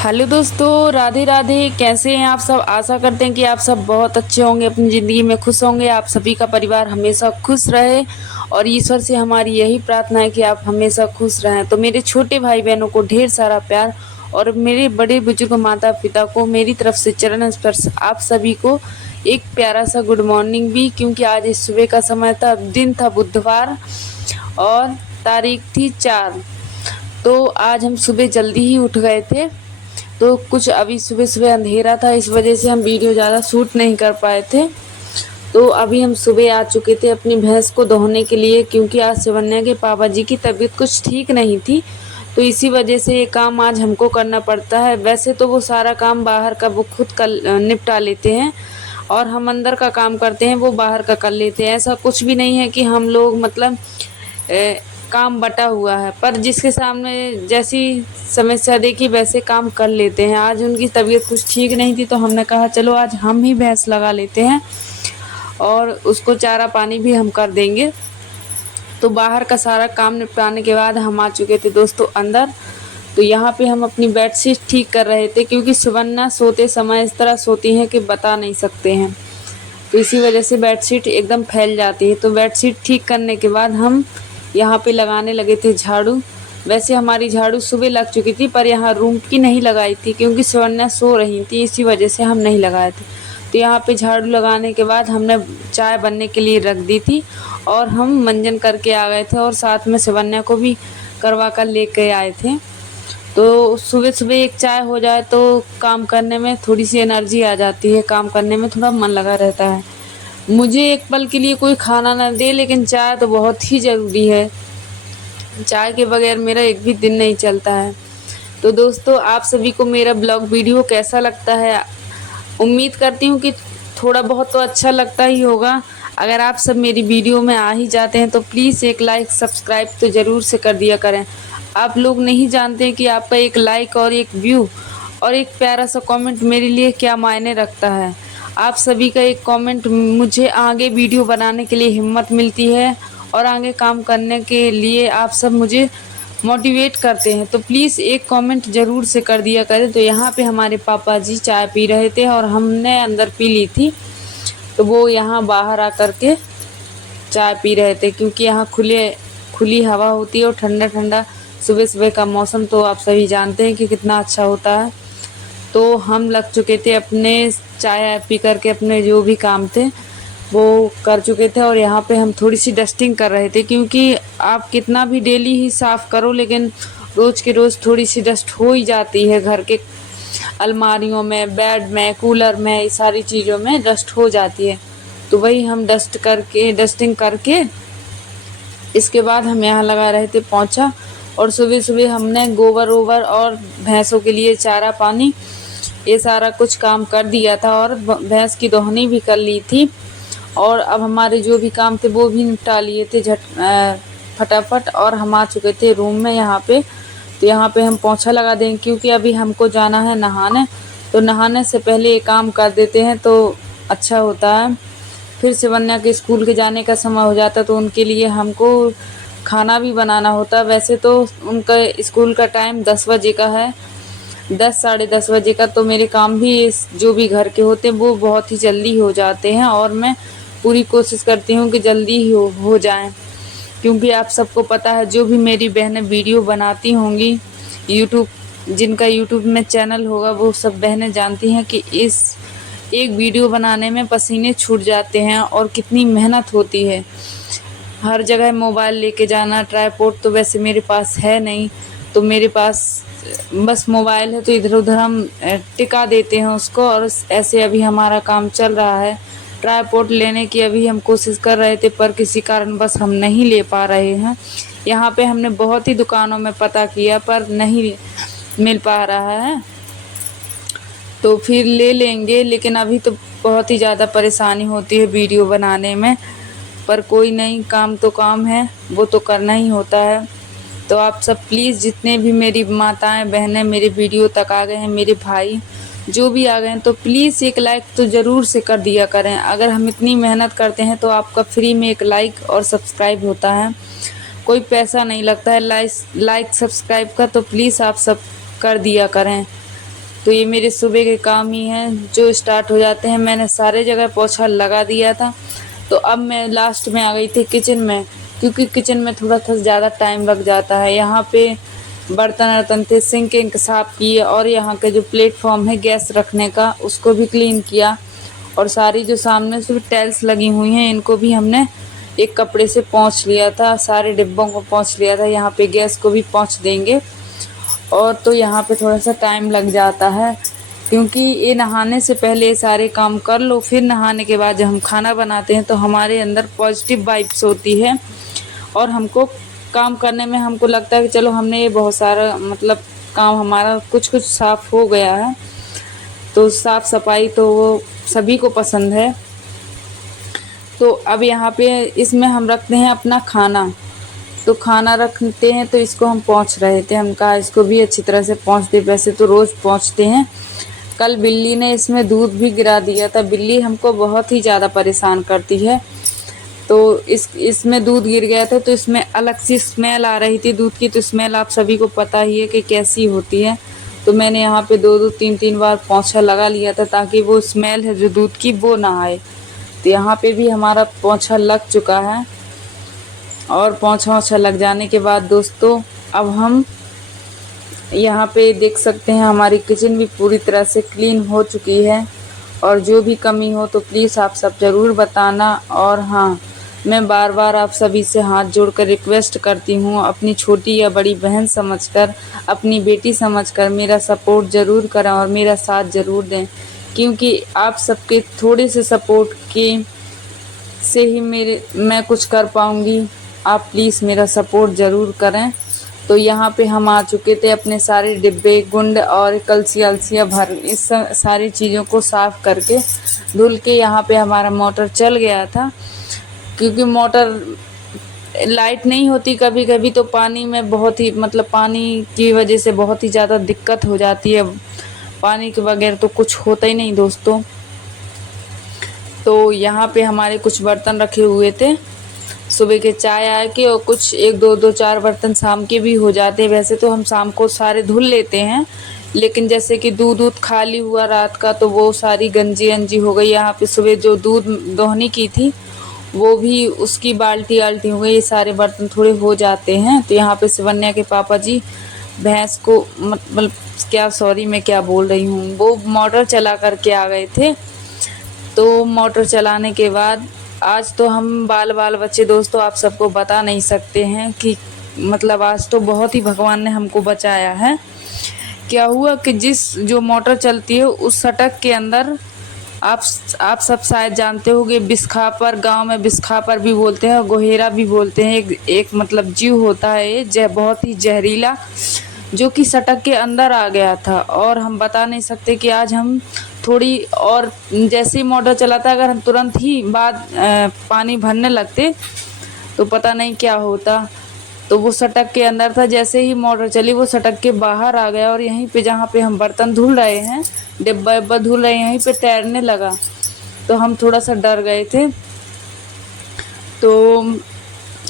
Hello दोस्तों, राधे राधे। कैसे हैं आप सब? आशा करते हैं कि आप सब बहुत अच्छे होंगे, अपनी ज़िंदगी में खुश होंगे। आप सभी का परिवार हमेशा खुश रहे और ईश्वर से हमारी यही प्रार्थना है कि आप हमेशा खुश रहें। तो मेरे छोटे भाई बहनों को ढेर सारा प्यार और मेरे बड़े बुजुर्ग माता पिता को मेरी तरफ से चरण स्पर्श आप सभी को एक प्यारा सा गुड मॉर्निंग भी, क्योंकि आज इस सुबह का समय था, दिन था बुधवार और तारीख थी 4। तो आज हम सुबह जल्दी ही उठ गए थे। तो कुछ अभी सुबह सुबह अंधेरा था, इस वजह से हम वीडियो ज़्यादा शूट नहीं कर पाए थे। तो अभी हम सुबह आ चुके थे अपनी भैंस को दोहने के लिए, क्योंकि आज शिवन्या के पापा जी की तबीयत कुछ ठीक नहीं थी। तो इसी वजह से ये काम आज हमको करना पड़ता है। वैसे तो वो सारा काम बाहर का वो खुद कर निपटा लेते हैं और हम अंदर का काम करते हैं, वो बाहर का कर लेते हैं। ऐसा कुछ भी नहीं है कि हम लोग मतलब काम बटा हुआ है, पर जिसके सामने जैसी समस्या देखी वैसे काम कर लेते हैं। आज उनकी तबीयत कुछ ठीक नहीं थी, तो हमने कहा चलो आज हम ही भैंस लगा लेते हैं और उसको चारा पानी भी हम कर देंगे। तो बाहर का सारा काम निपटाने के बाद हम आ चुके थे दोस्तों अंदर। तो यहाँ पे हम अपनी बेडशीट ठीक कर रहे थे, क्योंकि सुवन्ना सोते समय इस तरह सोती हैं कि बता नहीं सकते हैं। तो इसी वजह से बेडशीट एकदम फैल जाती है। तो बेडशीट ठीक करने के बाद हम यहाँ पे लगाने लगे थे झाड़ू। वैसे हमारी झाड़ू सुबह लग चुकी थी, पर यहाँ रूम की नहीं लगाई थी, क्योंकि शिवन्या सो रही थी, इसी वजह से हम नहीं लगाए थे। तो यहाँ पे झाड़ू लगाने के बाद हमने चाय बनने के लिए रख दी थी और हम मंजन करके आ गए थे और साथ में शिवन्या को भी करवा कर लेके आए थे। तो सुबह सुबह एक चाय हो जाए तो काम करने में थोड़ी सी एनर्जी आ जाती है, काम करने में थोड़ा मन लगा रहता है। मुझे एक पल के लिए कोई खाना ना दे, लेकिन चाय तो बहुत ही ज़रूरी है। चाय के बगैर मेरा एक भी दिन नहीं चलता है। तो दोस्तों, आप सभी को मेरा ब्लॉग वीडियो कैसा लगता है? उम्मीद करती हूँ कि थोड़ा बहुत तो अच्छा लगता ही होगा। अगर आप सब मेरी वीडियो में आ ही जाते हैं तो प्लीज़ एक लाइक सब्सक्राइब तो ज़रूर से कर दिया करें। आप लोग नहीं जानते कि आपका एक लाइक और एक व्यू और एक प्यारा सा कमेंट मेरे लिए क्या मायने रखता है। आप सभी का एक कमेंट मुझे आगे वीडियो बनाने के लिए हिम्मत मिलती है और आगे काम करने के लिए आप सब मुझे मोटिवेट करते हैं। तो प्लीज़ एक कमेंट ज़रूर से कर दिया करें। तो यहाँ पे हमारे पापा जी चाय पी रहे थे और हमने अंदर पी ली थी, तो वो यहाँ बाहर आकर के चाय पी रहे थे, क्योंकि यहाँ खुली हवा होती है और ठंडा ठंडा सुबह सुबह का मौसम तो आप सभी जानते हैं कि कितना अच्छा होता है। तो हम लग चुके थे अपने चाय पी करके, अपने जो भी काम थे वो कर चुके थे और यहाँ पे हम थोड़ी सी डस्टिंग कर रहे थे, क्योंकि आप कितना भी डेली ही साफ़ करो लेकिन रोज़ के रोज़ थोड़ी सी डस्ट हो ही जाती है। घर के अलमारियों में, बेड में, कूलर में, ये सारी चीज़ों में डस्ट हो जाती है। तो वही हम डस्टिंग करके इसके बाद हम यहाँ लगा रहे थे पोंछा। और सुबह सुबह हमने गोबर वोबर और भैंसों के लिए चारा पानी ये सारा कुछ काम कर दिया था और भैंस की दोहनी भी कर ली थी। और अब हमारे जो भी काम थे वो भी निपटा लिए थे फटाफट, और हम आ चुके थे रूम में यहाँ पे। तो यहाँ पे हम पोंछा लगा देंगे, क्योंकि अभी हमको जाना है नहाने। तो नहाने से पहले ये काम कर देते हैं तो अच्छा होता है। फिर शिवन्या के स्कूल के जाने का समय हो जाता, तो उनके लिए हमको खाना भी बनाना होता। वैसे तो उनका स्कूल का टाइम 10 बजे का है, 10 साढ़े 10 बजे का। तो मेरे काम भी जो भी घर के होते हैं वो बहुत ही जल्दी हो जाते हैं और मैं पूरी कोशिश करती हूँ कि जल्दी ही हो जाएं, क्योंकि आप सबको पता है जो भी मेरी बहनें वीडियो बनाती होंगी जिनका यूट्यूब में चैनल होगा, वो सब बहनें जानती हैं कि इस एक वीडियो बनाने में पसीने छूट जाते हैं और कितनी मेहनत होती है। हर जगह मोबाइल लेके जाना, ट्राइपॉड तो वैसे मेरे पास है नहीं, तो मेरे पास बस मोबाइल है, तो इधर उधर हम टिका देते हैं उसको। और ऐसे अभी हमारा काम चल रहा है। ट्राइपॉड लेने की अभी हम कोशिश कर रहे थे, पर किसी कारण बस हम नहीं ले पा रहे हैं। यहाँ पे हमने बहुत ही दुकानों में पता किया पर नहीं मिल पा रहा है, तो फिर ले लेंगे। लेकिन अभी तो बहुत ही ज़्यादा परेशानी होती है वीडियो बनाने में, पर कोई नहीं, काम तो काम है, वो तो करना ही होता है। तो आप सब प्लीज़ जितने भी मेरी माताएं बहनें मेरे वीडियो तक आ गए हैं, मेरे भाई जो भी आ गए हैं, तो प्लीज़ एक लाइक तो ज़रूर से कर दिया करें। अगर हम इतनी मेहनत करते हैं तो आपका फ्री में एक लाइक और सब्सक्राइब होता है, कोई पैसा नहीं लगता है लाइक सब्सक्राइब का। तो प्लीज़ आप सब कर दिया करें। तो ये मेरे सुबह के काम ही हैं जो स्टार्ट हो जाते हैं। मैंने सारे जगह पोछा लगा दिया था। तो अब मैं लास्ट में आ गई थी किचन में, क्योंकि किचन में थोड़ा सा ज़्यादा टाइम लग जाता है। यहाँ पे बर्तन वर्तन थे, सिंक साफ किए, और यहाँ के जो प्लेटफॉर्म है गैस रखने का उसको भी क्लीन किया, और सारी जो सामने से टाइल्स लगी हुई हैं इनको भी हमने एक कपड़े से पोंछ लिया था, सारे डिब्बों को पोंछ लिया था। यहाँ पे गैस को भी पोंछ देंगे। और तो यहाँ पे थोड़ा सा टाइम लग जाता है, क्योंकि ये नहाने से पहले ये सारे काम कर लो, फिर नहाने के बाद जब हम खाना बनाते हैं तो हमारे अंदर पॉजिटिव वाइब्स होती है, और हमको काम करने में हमको लगता है कि चलो हमने ये बहुत सारा मतलब काम हमारा कुछ कुछ साफ हो गया है। तो साफ सफाई तो वो सभी को पसंद है। तो अब यहाँ पे इसमें हम रखते हैं अपना खाना। तो खाना रखते हैं तो इसको हम पोंछ रहे थे, हम कहा इसको भी अच्छी तरह से पोंछ दे। वैसे तो रोज़ पोंछते हैं। कल बिल्ली ने इसमें दूध भी गिरा दिया था। बिल्ली हमको बहुत ही ज़्यादा परेशान करती है। तो इसमें दूध गिर गया था, तो इसमें अलग सी स्मेल आ रही थी दूध की। तो स्मेल आप सभी को पता ही है कि कैसी होती है। तो मैंने यहाँ पे 2-2 3-3 बार पोंछा लगा लिया था, ताकि वो स्मेल है जो दूध की वो ना आए। तो यहाँ पे भी हमारा पोंछा लग चुका है। और पोंछा ओछा लग जाने के बाद दोस्तों अब हम यहाँ पे देख सकते हैं हमारी किचन भी पूरी तरह से क्लीन हो चुकी है। और जो भी कमी हो तो प्लीज़ आप सब ज़रूर बताना। और हाँ, मैं बार बार आप सभी से हाथ जोड़कर रिक्वेस्ट करती हूँ, अपनी छोटी या बड़ी बहन समझकर, अपनी बेटी समझकर मेरा सपोर्ट ज़रूर करें और मेरा साथ ज़रूर दें, क्योंकि आप सबके थोड़े से सपोर्ट के से ही मैं कुछ कर पाऊँगी। आप प्लीज़ मेरा सपोर्ट ज़रूर करें। तो यहाँ पे हम आ चुके थे अपने सारे डिब्बे गुंड और कलसी अलसियाँ भर इस सारी चीज़ों को साफ़ करके धुल के। यहाँ पे हमारा मोटर चल गया था, क्योंकि मोटर लाइट नहीं होती कभी कभी तो पानी में बहुत ही मतलब पानी की वजह से बहुत ही ज़्यादा दिक्कत हो जाती है। पानी के बगैर तो कुछ होता ही नहीं दोस्तों। तो यहाँ पे हमारे कुछ बर्तन रखे हुए थे सुबह के चाय आए के, और कुछ 1-2-4 बर्तन शाम के भी हो जाते हैं। वैसे तो हम शाम को सारे धुल लेते हैं, लेकिन जैसे कि दूध खाली हुआ रात का तो वो सारी गंजी अंजी हो गई। यहाँ पे सुबह जो दूध दोहनी की थी वो भी उसकी बाल्टी आल्टी हो गई। ये सारे बर्तन थोड़े हो जाते हैं। तो यहाँ पे शिवन्या के पापा जी भैंस को मतलब क्या सॉरी मैं क्या बोल रही हूँ, वो मोटर चला करके आ गए थे। तो मोटर चलाने के बाद आज तो हम बाल बच्चे दोस्तों आप सबको बता नहीं सकते हैं कि मतलब आज तो बहुत ही भगवान ने हमको बचाया है। क्या हुआ कि जो मोटर चलती है उस सड़क के अंदर आप सब शायद जानते होंगे, बिस्खापर गांव में बिस्खापर भी बोलते हैं और गोहेरा भी बोलते हैं। एक मतलब जीव होता है ये बहुत ही जहरीला, जो कि सड़क के अंदर आ गया था। और हम बता नहीं सकते कि आज हम थोड़ी और जैसे ही मोटर चलाता अगर हम तुरंत ही बाद पानी भरने लगते तो पता नहीं क्या होता। तो वो सड़क के अंदर था, जैसे ही मोटर चली वो सड़क के बाहर आ गया, और यहीं पे जहाँ पे हम बर्तन धुल रहे हैं डिब्बा धुल रहे हैं यहीं पे तैरने लगा। तो हम थोड़ा सा डर गए थे। तो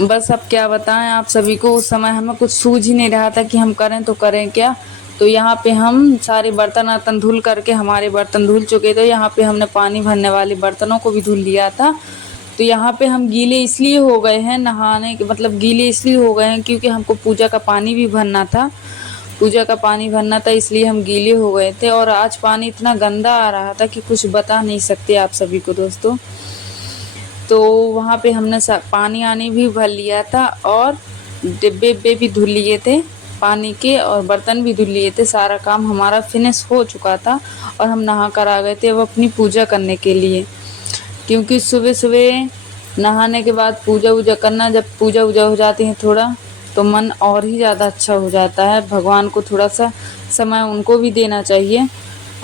बस अब क्या बताएं आप सभी को, उस समय हमें कुछ सूझ ही नहीं रहा था कि हम करें तो करें क्या। तो यहाँ पे हम सारे बर्तन धुल करके हमारे बर्तन धुल चुके थे। यहाँ पे हमने पानी भरने वाले बर्तनों को भी धुल लिया था। तो यहाँ पे हम गीले इसलिए हो गए हैं नहाने के मतलब गीले इसलिए हो गए हैं क्योंकि हमको पूजा का पानी भी भरना था। इसलिए हम गीले हो गए थे। और आज पानी इतना गंदा आ रहा था कि कुछ बता नहीं सकते आप सभी को दोस्तों। तो वहाँ पे हमने पानी आनी भी भर लिया था और डिब्बे भी धुल लिए थे पानी के, और बर्तन भी धुल लिए थे। सारा काम हमारा फिनिश हो चुका था और हम नहा कर आ गए थे अब अपनी पूजा करने के लिए, क्योंकि सुबह सुबह नहाने के बाद पूजा वूजा करना, जब पूजा वूजा हो जाती है थोड़ा तो मन और ही ज़्यादा अच्छा हो जाता है। भगवान को थोड़ा सा समय उनको भी देना चाहिए।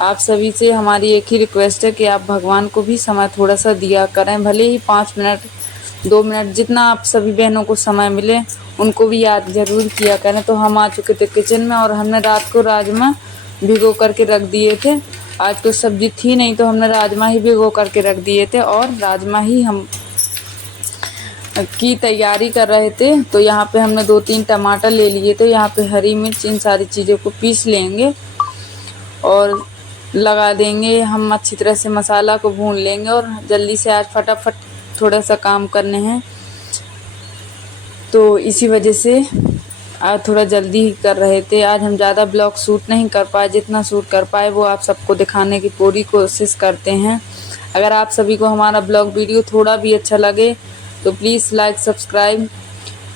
आप सभी से हमारी एक ही रिक्वेस्ट है कि आप भगवान को भी समय थोड़ा सा दिया करें, भले ही 5 मिनट 2 मिनट जितना आप सभी बहनों को समय मिले उनको भी याद ज़रूर किया करें। तो हम आ चुके थे किचन में और हमने रात को राजमा भिगो करके रख दिए थे। आज तो सब्जी थी नहीं तो हमने राजमा ही भिगो करके रख दिए थे और राजमा ही हम की तैयारी कर रहे थे। तो यहाँ पे हमने 2-3 टमाटर ले लिए थे, यहाँ पे हरी मिर्च, इन सारी चीज़ों को पीस लेंगे और लगा देंगे। हम अच्छी तरह से मसाला को भून लेंगे और जल्दी से आज फटाफट थोड़ा सा काम करने हैं, तो इसी वजह से आज थोड़ा जल्दी ही कर रहे थे। आज हम ज़्यादा ब्लॉग शूट नहीं कर पाए, जितना शूट कर पाए वो आप सबको दिखाने की पूरी कोशिश करते हैं। अगर आप सभी को हमारा ब्लॉग वीडियो थोड़ा भी अच्छा लगे तो प्लीज़ लाइक, सब्सक्राइब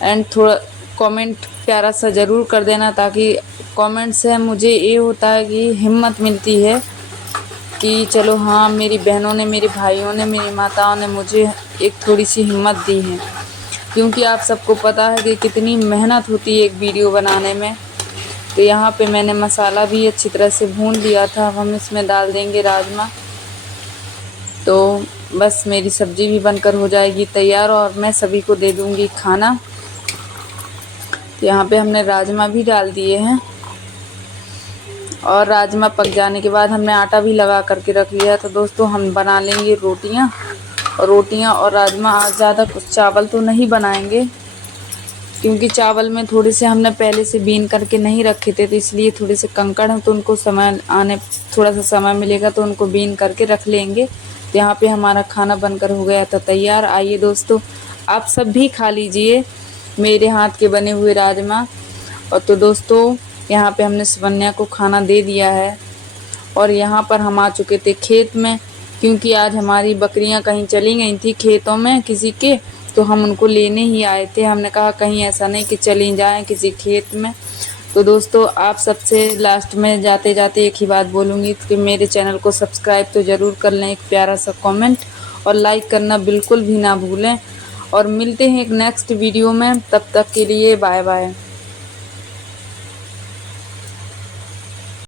एंड थोड़ा कमेंट प्यारा सा ज़रूर कर देना, ताकि कमेंट से मुझे ये होता है कि हिम्मत मिलती है कि चलो हाँ, मेरी बहनों ने, मेरे भाइयों ने, मेरी माताओं ने मुझे एक थोड़ी सी हिम्मत दी है, क्योंकि आप सबको पता है कि कितनी मेहनत होती है एक वीडियो बनाने में। तो यहाँ पे मैंने मसाला भी अच्छी तरह से भून लिया था। अब हम इसमें डाल देंगे राजमा। तो बस मेरी सब्ज़ी भी बनकर हो जाएगी तैयार और मैं सभी को दे दूँगी खाना। तो यहाँ पे हमने राजमा भी डाल दिए हैं और राजमा पक जाने के बाद हमने आटा भी लगा करके रख लिया। तो दोस्तों हम बना लेंगे रोटियाँ और राजमा। आज ज़्यादा कुछ चावल तो नहीं बनाएंगे, क्योंकि चावल में थोड़े से हमने पहले से बीन करके नहीं रखे थे, तो इसलिए थोड़े से कंकड़ हैं, तो उनको थोड़ा सा समय मिलेगा तो उनको बीन करके रख लेंगे। तो यहाँ पे हमारा खाना बनकर हो गया था तैयार। आइए दोस्तों, आप सब भी खा लीजिए मेरे हाथ के बने हुए राजमा। और तो दोस्तों यहाँ पे हमने सुकन्या को खाना दे दिया है और यहाँ पर हम आ चुके थे खेत में, क्योंकि आज हमारी बकरियां कहीं चली गई थी खेतों में किसी के, तो हम उनको लेने ही आए थे। हमने कहा कहीं ऐसा नहीं कि चली जाएं किसी खेत में। तो दोस्तों आप सबसे लास्ट में जाते जाते एक ही बात बोलूँगी कि मेरे चैनल को सब्सक्राइब तो ज़रूर कर लें, एक प्यारा सा कमेंट और लाइक करना बिल्कुल भी ना भूलें। और मिलते हैं एक नेक्स्ट वीडियो में, तब तक के लिए बाय बाय।